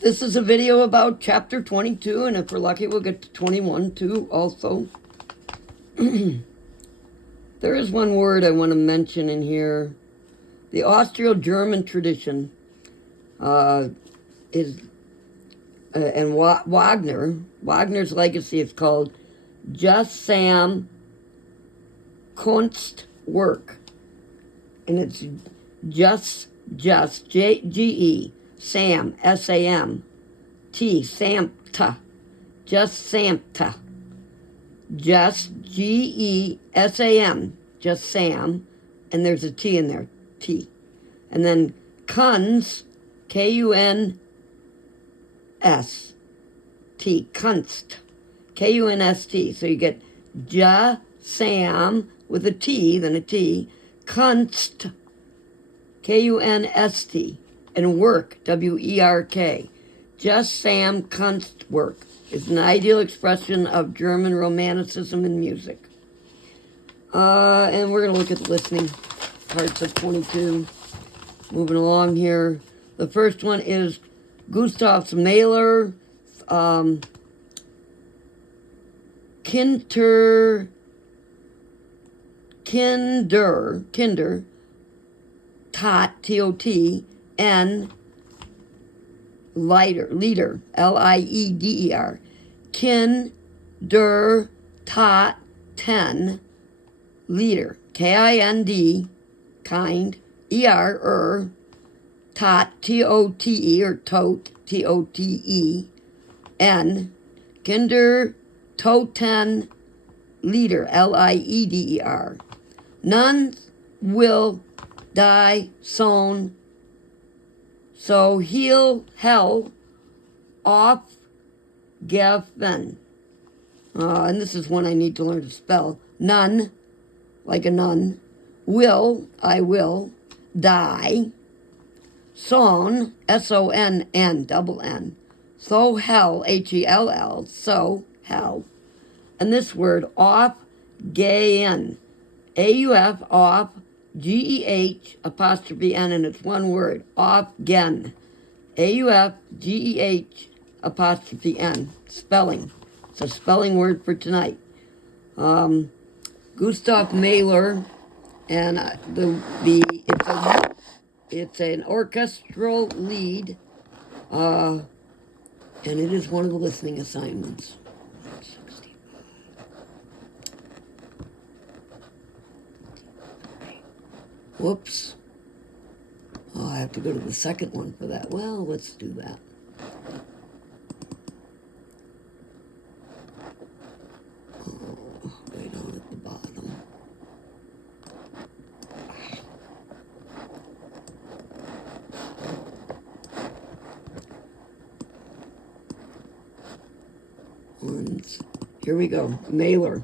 This is a video about chapter 22, and if we're lucky, we'll get to 21 too also. There is one word I want to mention in here. The Austro-German tradition is, and Wagner's legacy is called Gesamt Kunstwerk. And it's just, G-E, Sam, S-A-M, T, Samta, just Samta, just, G-E-S-A-M, just Sam, and there's a T in there, T. And then Kunst, K-U-N-S, T, Kunst, K-U-N-S-T. So you get Sam with a T, then a T, Kunst, K-U-N-S-T, and work, W-E-R-K. Gesamt Kunstwerk is an ideal expression of German romanticism in music. And we're going to look at the listening parts of 22. Moving along here. The first one is Gustav Mahler, Kinder, Tot, T-O-T, N, Lieder, L-I-E-D-E-R. Kinder, Tot, 10, Lieder, K-I-N-D, kind, E-R, Tot, T-O-T-E, or Tote, T-O-T-E, N, Kinder, Toten, Lieder, L-I-E-D-E-R. None will die sown, so he'll hell off geffen. And this is one I need to learn to spell. None, like a nun. Will, I will, die. Sown, S-O-N-N, double N. So hell, H-E-L-L, so hell. And this word, off, gehen. A-U-F, off, G-E-H, apostrophe N, and it's one word, off, gen. A-U-F-G-E-H, apostrophe N, spelling. It's a spelling word for tonight. Gustav Mahler, and it's an orchestral lead, and it is one of the listening assignments. Whoops. Oh, I have to go to the second one for that. Well, let's do that. Oh, way down at the bottom. Here we go. Mahler.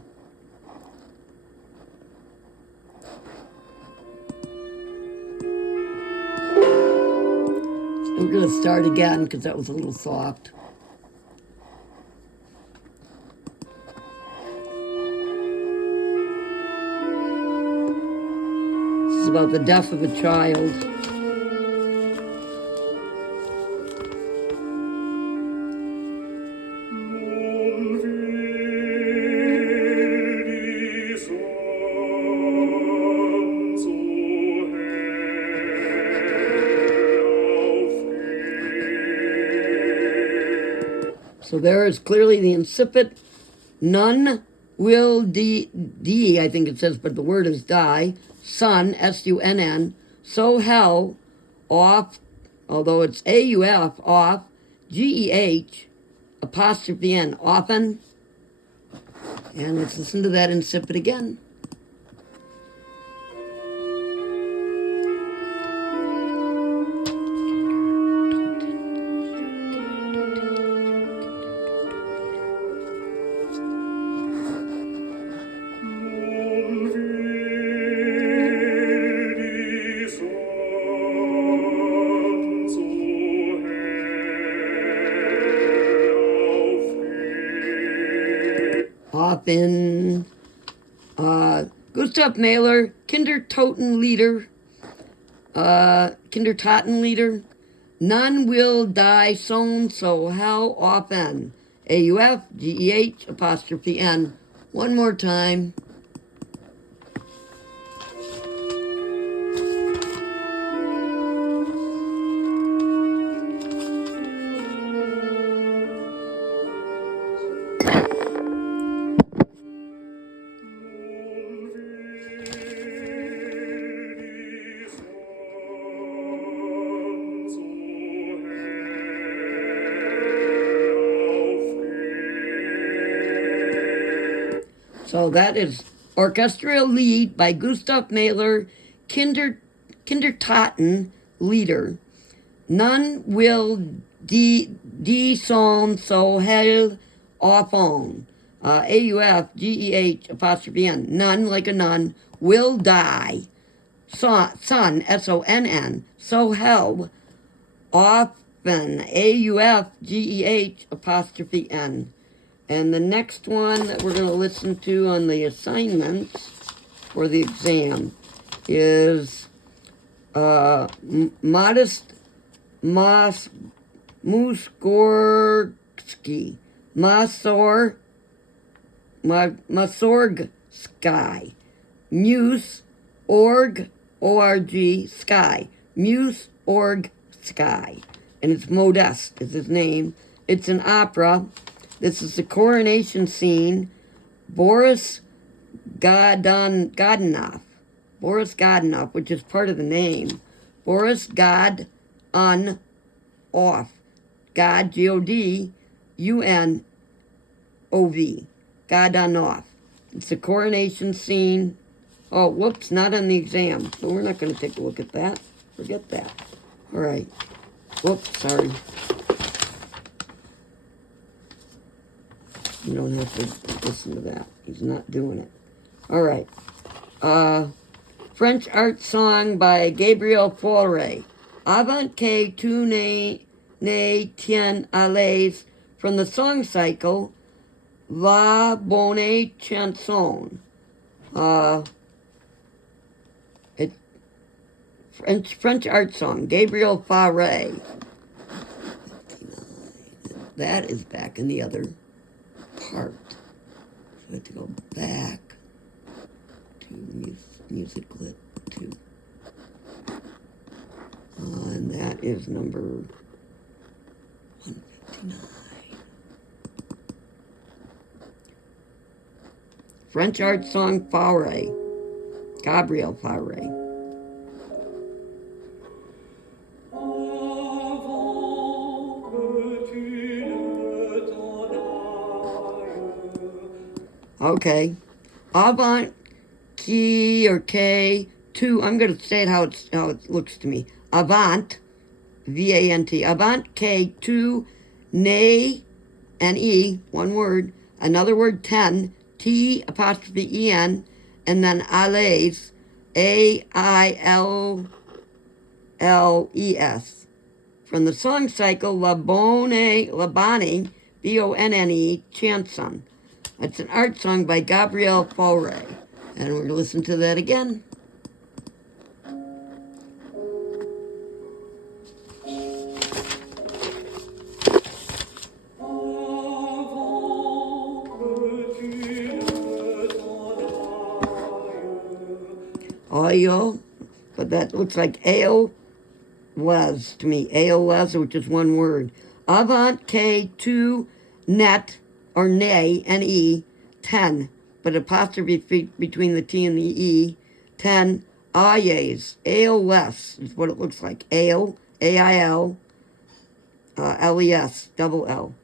We're going to start again because that was a little soft. This is about the death of a child. So there is clearly the incipit. None will D, I think it says, but the word is die. Sun, S-U-N-N. So hell, off, although it's A-U-F, off, G-E-H, apostrophe N, often. And let's listen to that incipit again. In Gustav Mahler, Kindertoten Lieder, None will die sown so how often? AUF, apostrophe N. One more time. So that is orchestral lead by Gustav Mahler, Kindertaten Lieder. None will die Son so hell often. AUF, apostrophe N. None, like a nun, will die. Son, SONN. So hell often. AUF, apostrophe N. And the next one that we're going to listen to on the assignments for the exam is Modest Mussorgsky. Masorgsky. Muse, O-R-G, Sky. Muse, Org, Sky. And it's Modest is his name. It's an opera. This is the coronation scene. Boris Godunov. Boris Godunov, which is part of the name. Boris Godunov. God, G-O-D-U-N-O-V. Godunov. It's the coronation scene. Oh, whoops, not on the exam. So we're not going to take a look at that. Forget that. All right. Whoops, sorry. You don't have to listen to that. He's not doing it. All right. French art song by Gabriel Fauré. Avant que tu ne tiennes à l'aise from the song cycle La Bonne Chanson. French art song. Gabriel Fauré. That is back in the other part. So I have to go back to music lit 2. And that is number 159. French art song Fauré. Gabriel Fauré. Okay. Avant K or K 2. I'm going to say it how it looks to me. Avant, V-A-N-T. Avant K 2 ne and E, one word. Another word 10, T apostrophe E-N, and then Alaise, A-I-L-L-E-S. From the song cycle La Bonne, B-O-N-N-E, Chanson. That's an art song by Gabriel Fauré. And we're going to listen to that again. Oyo, but that looks like ale was to me. Ale was, which is one word. Avant K2 net or nay, N-E, 10, but apostrophe between the T and the E, 10, ayes, ale less is what it looks like. Ale, A-I-L, L-E-S, double L.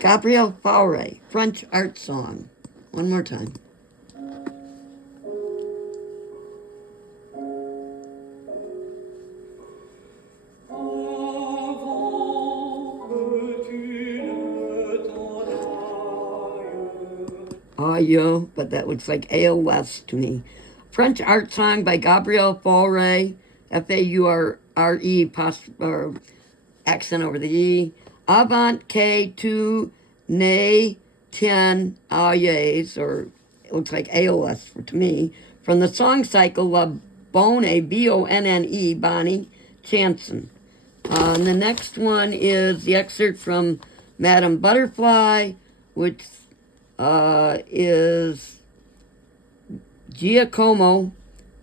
Gabriel Fauré, French art song. One more time. Ayo, but that looks like AOS to me. French art song by Gabriel Fauré, F-A-U-R-E, accent over the E. Avant K tu ne tien ayes, or it looks like AOS to me. From the song cycle La Bonne, B-O-N-N-E, Bonnie Chanson. And the next one is the excerpt from Madame Butterfly, which is Giacomo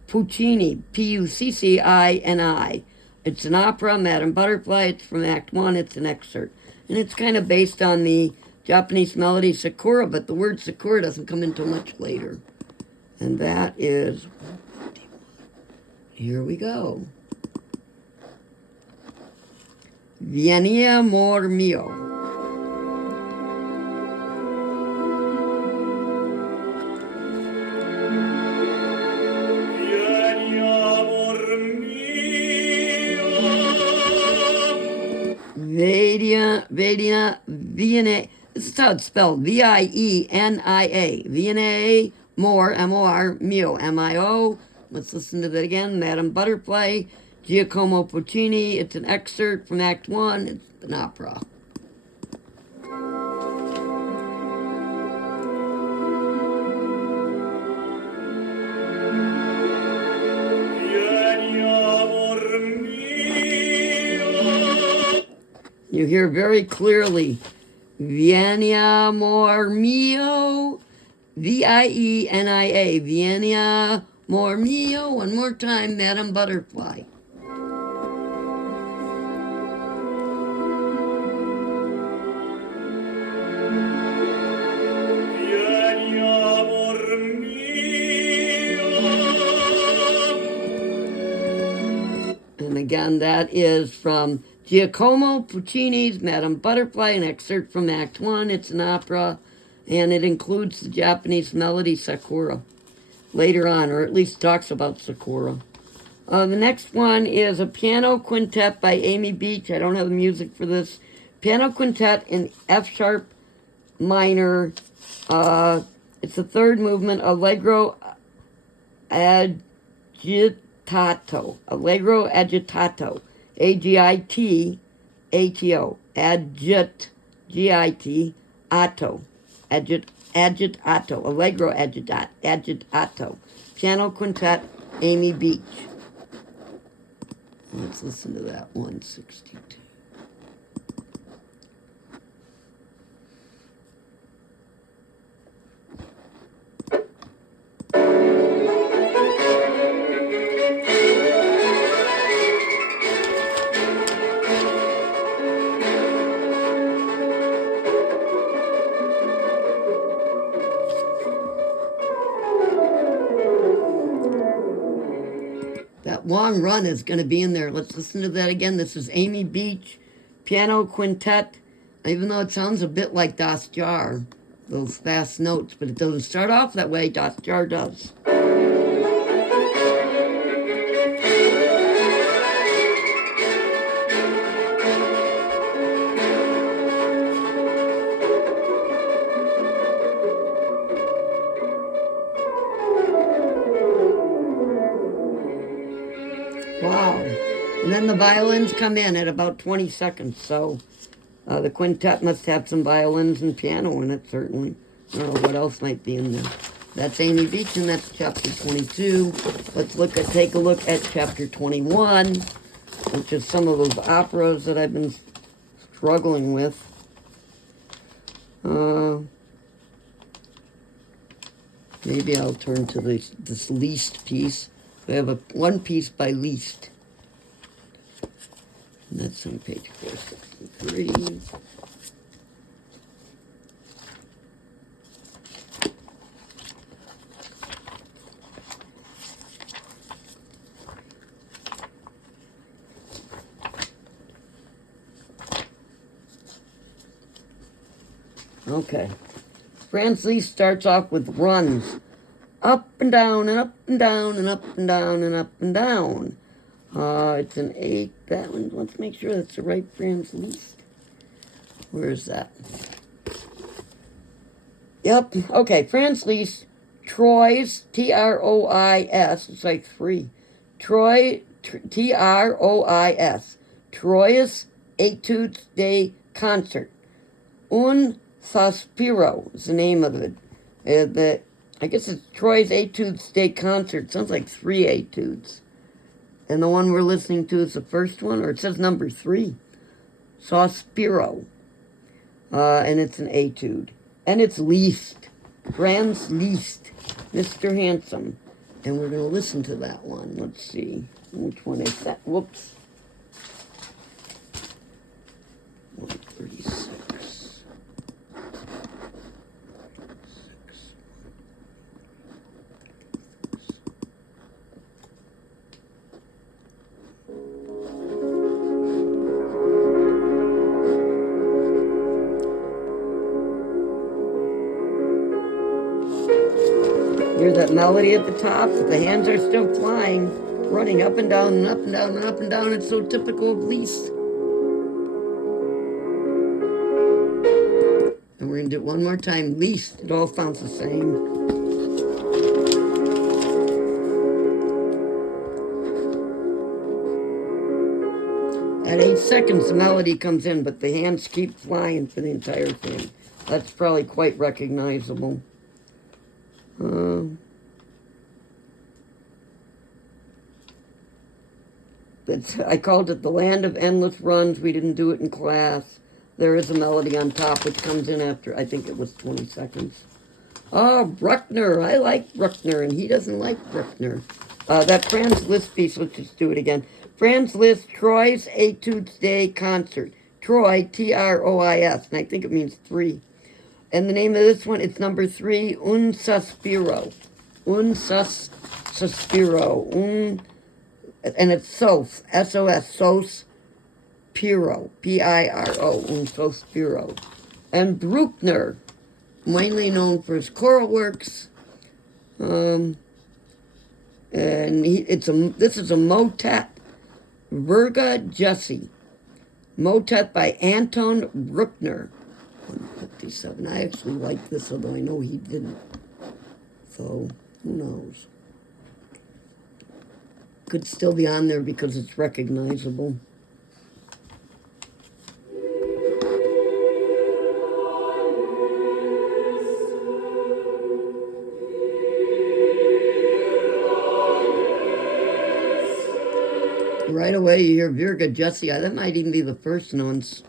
Puccini, Puccini. It's an opera, Madame Butterfly. It's from Act 1. It's an excerpt. And it's kind of based on the Japanese melody Sakura, but the word Sakura doesn't come until much later. And that is... Here we go. Vieni amor mio. Viene. This is how it's spelled. Vienia. Viene, more, M-O-R, mio, M-I-O. Let's listen to that again. Madame Butterfly, Giacomo Puccini. It's an excerpt from Act 1. It's an opera. You hear very clearly, Vieni amor mio, Vienia, Vieni amor mio. One more time, Madame Butterfly. Vieni amor mio. And again, that is from Giacomo Puccini's Madame Butterfly, an excerpt from Act 1. It's an opera, and it includes the Japanese melody Sakura later on, or at least talks about Sakura. The next one is a piano quintet by Amy Beach. I don't have the music for this. Piano quintet in F-sharp minor. It's the third movement, Allegro agitato. Allegro agitato. A-G-I-T-A-T-O. Agit, G-I-T, agitato. Allegro agitato. Piano quintet, Amy Beach. Let's listen to that 162. Long run is going to be in there. Let's listen to that again. This is Amy Beach, piano quintet. Even though it sounds a bit like Das Jar, those fast notes, but it doesn't start off that way. Das Jar does. Wow. And then the violins come in at about 20 seconds, so the quintet must have some violins and piano in it, certainly. I don't know what else might be in there. That's Amy Beach, and that's chapter 22. Let's take a look at chapter 21, which is some of those operas that I've been struggling with. Maybe I'll turn to this Liszt piece. We have one piece by Liszt. And that's on page 463. Okay. Franz Liszt starts off with runs. Up and down and up and down and up and down and up and down. It's an 8. That one. Let's make sure that's the right Franz Liszt. Where is that? Yep. Okay. Franz Liszt. Troyes. T-R-O-I-S. It's like 3. Troy. T-R-O-I-S. Troyes Etudes de Concert. Un Sospiro is the name of it. I guess it's Troyes Etudes de Concert. Sounds like 3 etudes. And the one we're listening to is the first one, or it says number 3. Sospiro. And it's an etude. And it's Liszt. Franz Liszt. Mr. Handsome. And we're going to listen to that one. Let's see. Which one is that? Whoops. 136. Hear that melody at the top? The hands are still flying, running up and down and up and down and up and down. It's so typical of Liszt. And we're going to do it one more time. Liszt. It all sounds the same. At 8 seconds, the melody comes in, but the hands keep flying for the entire thing. That's probably quite recognizable. I called it the land of endless runs. We didn't do it in class. There is a melody on top which comes in after, I think it was 20 seconds. Oh, Bruckner. I like Bruckner, and he doesn't like Bruckner. That Franz Liszt piece, let's just do it again. Franz Liszt, Troyes Etudes Day Concert. Troy, T-R-O-I-S, and I think it means 3. And the name of this one, it's number 3, Un Sospiro. Un Sospiro. And it's Sos, S-O-S, Sos Piro, P-I-R-O, Un Sospiro. And Bruckner, mainly known for his choral works. And this is a motet, Virga Jessie. Motet by Anton Bruckner. 157. I actually like this, although I know he didn't. So, who knows? Could still be on there because it's recognizable. Right away you hear Virga Jessie. That might even be the first notes.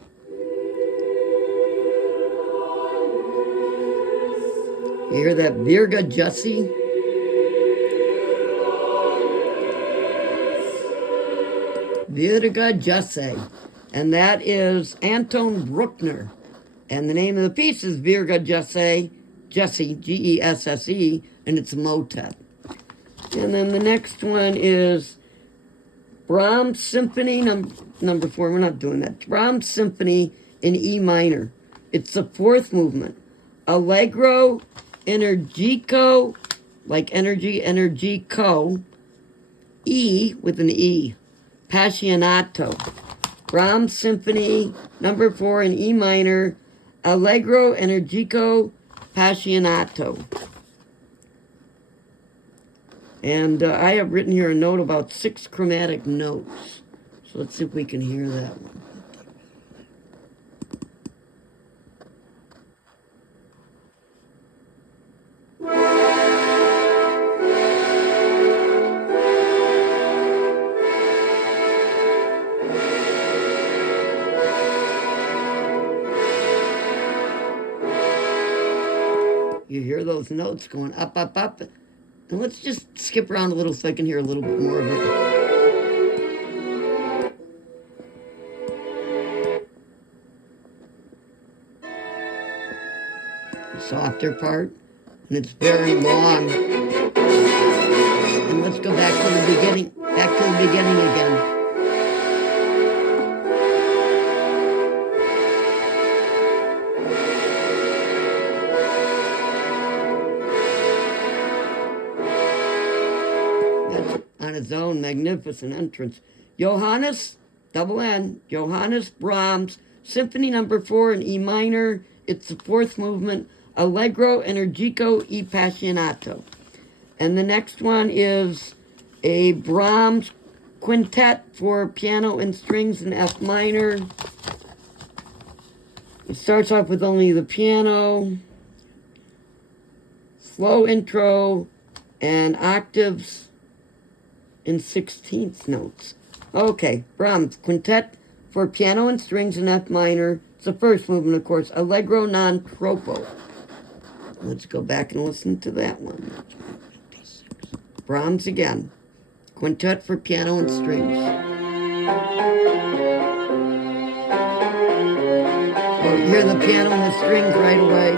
You hear that Virga Jessie? Virga Jessie. And that is Anton Bruckner. And the name of the piece is Virga Jessie, G-E-S-S-E, and it's a motet. And then the next one is Brahms Symphony number 4. We're not doing that. Brahms Symphony in E minor. It's the 4th movement. Allegro Energico, like energy, energico. E with an E. Passionato. Brahms Symphony number 4 in E minor. Allegro Energico Passionato. And I have written here a note about 6 chromatic notes. So let's see if we can hear that one. You hear those notes going up, up, up. And let's just skip around a little so I can hear a little bit more of it. The softer part. And it's very long. And let's go back to the beginning. Back to the beginning again. On his own magnificent entrance. Johannes, double N, Johannes Brahms, Symphony number 4 in E minor. It's the 4th movement, Allegro Energico e Passionato. And the next one is a Brahms quintet for piano and strings in F minor. It starts off with only the piano, slow intro, and octaves in 16th notes. Okay, Brahms, Quintet for piano and strings in F minor. It's the first movement, of course. Allegro non troppo. Let's go back and listen to that one. Brahms again. Quintet for piano and strings. Oh, you hear the piano and the strings right away.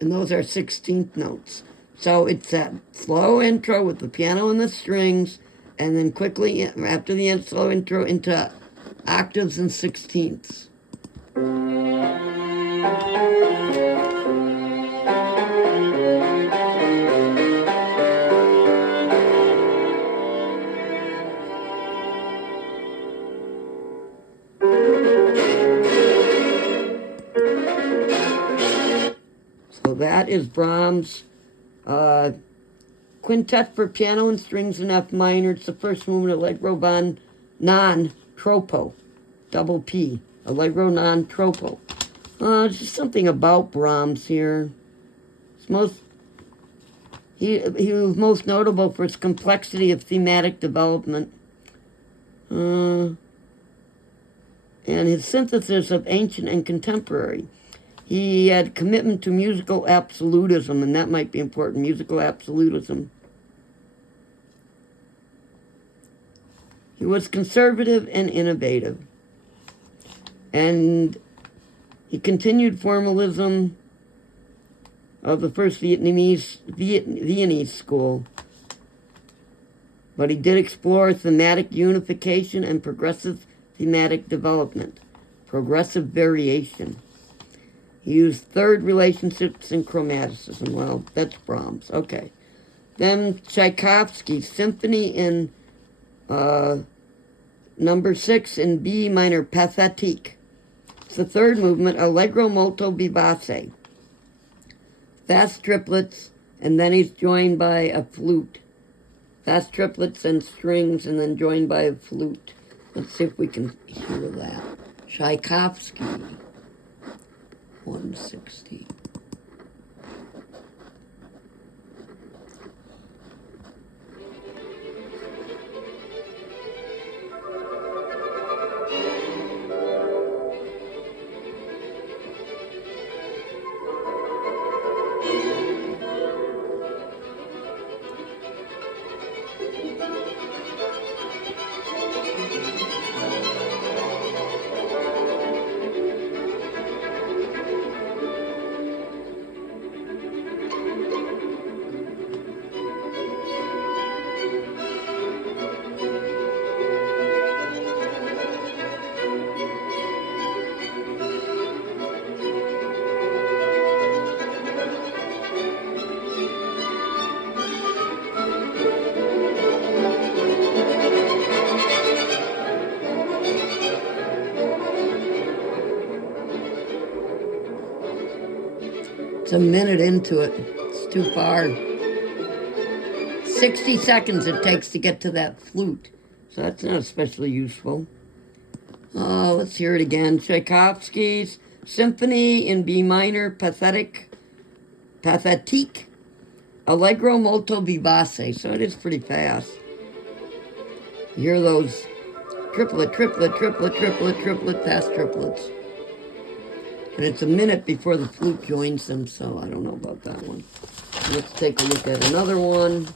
And those are 16th notes. So it's that slow intro with the piano and the strings, and then quickly, after the slow intro, into octaves and sixteenths. So that is Brahms' Quintet for piano and strings in F minor. It's the first movement, Allegro non troppo, double P, Allegro non troppo. Just something about Brahms here. He was most notable for his complexity of thematic development, and his synthesis of ancient and contemporary. He had commitment to musical absolutism, and that might be important, musical absolutism. He was conservative and innovative. And he continued formalism of the first Viennese school. But he did explore thematic unification and progressive thematic development, progressive variation. He used third relationships and chromaticism. Well, that's Brahms. Okay. Then Tchaikovsky's Symphony in number 6 in B minor, Pathétique. It's the third movement, Allegro molto vivace. Fast triplets, and then he's joined by a flute. Fast triplets and strings, and then joined by a flute. Let's see if we can hear that. Tchaikovsky. 160. It's a minute into it. It's too far. 60 seconds it takes to get to that flute. So that's not especially useful. Let's hear it again. Tchaikovsky's Symphony in B minor, Pathétique, Allegro molto vivace. So it is pretty fast. You hear those triplet, triplet, triplet, triplet, triplet, fast triplets. And it's a minute before the flute joins them, so I don't know about that one. Let's take a look at another one.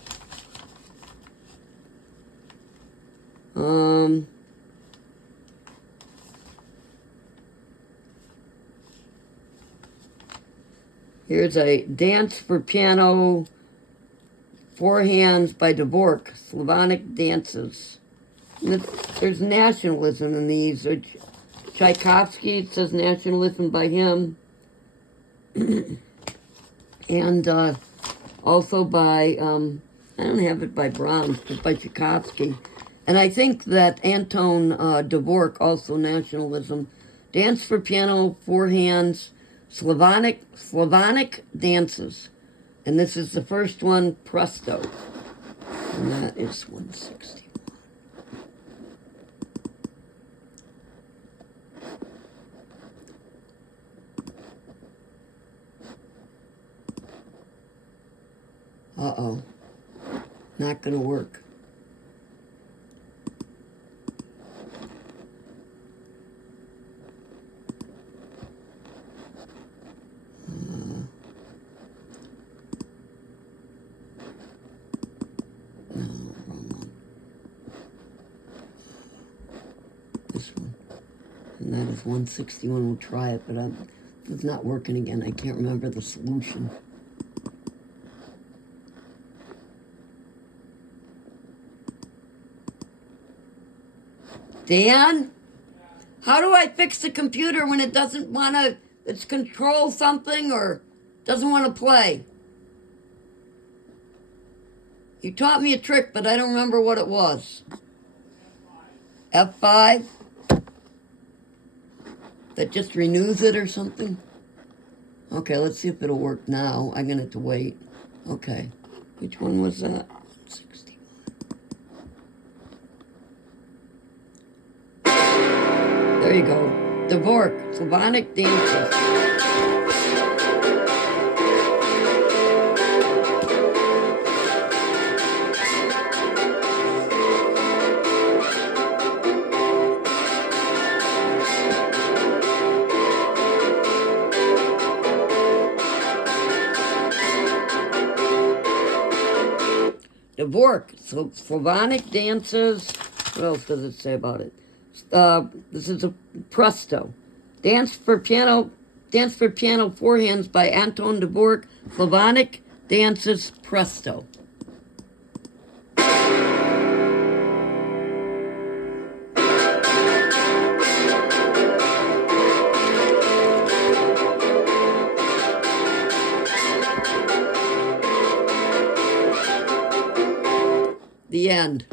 Here's a Dance for Piano, 4 Hands by Dvorak, Slavonic Dances. And there's nationalism in these. Tchaikovsky, it says nationalism by him. And also by, I don't have it by Brahms, but by Tchaikovsky. And I think that Anton Dvorak, also nationalism. Dance for Piano, 4 Hands, Slavonic Dances. And this is the first one, Presto. And that is 161. Uh-oh. Not gonna work. No, wrong one. This one. And that is 161. We'll try it, but it's not working again. I can't remember the solution. Dan? How do I fix the computer when it doesn't want to, it's control something or doesn't want to play? You taught me a trick, but I don't remember what it was. F5? That just renews it or something? Okay, let's see if it'll work now. I'm going to have to wait. Okay. Which one was that? 61. There you go. Dvorak, Slavonic dances. Dvorak, Slavonic dances. What else does it say about it? This is a presto. Dance for piano, four hands by Anton Dvorak. Slavonic dances presto. The end.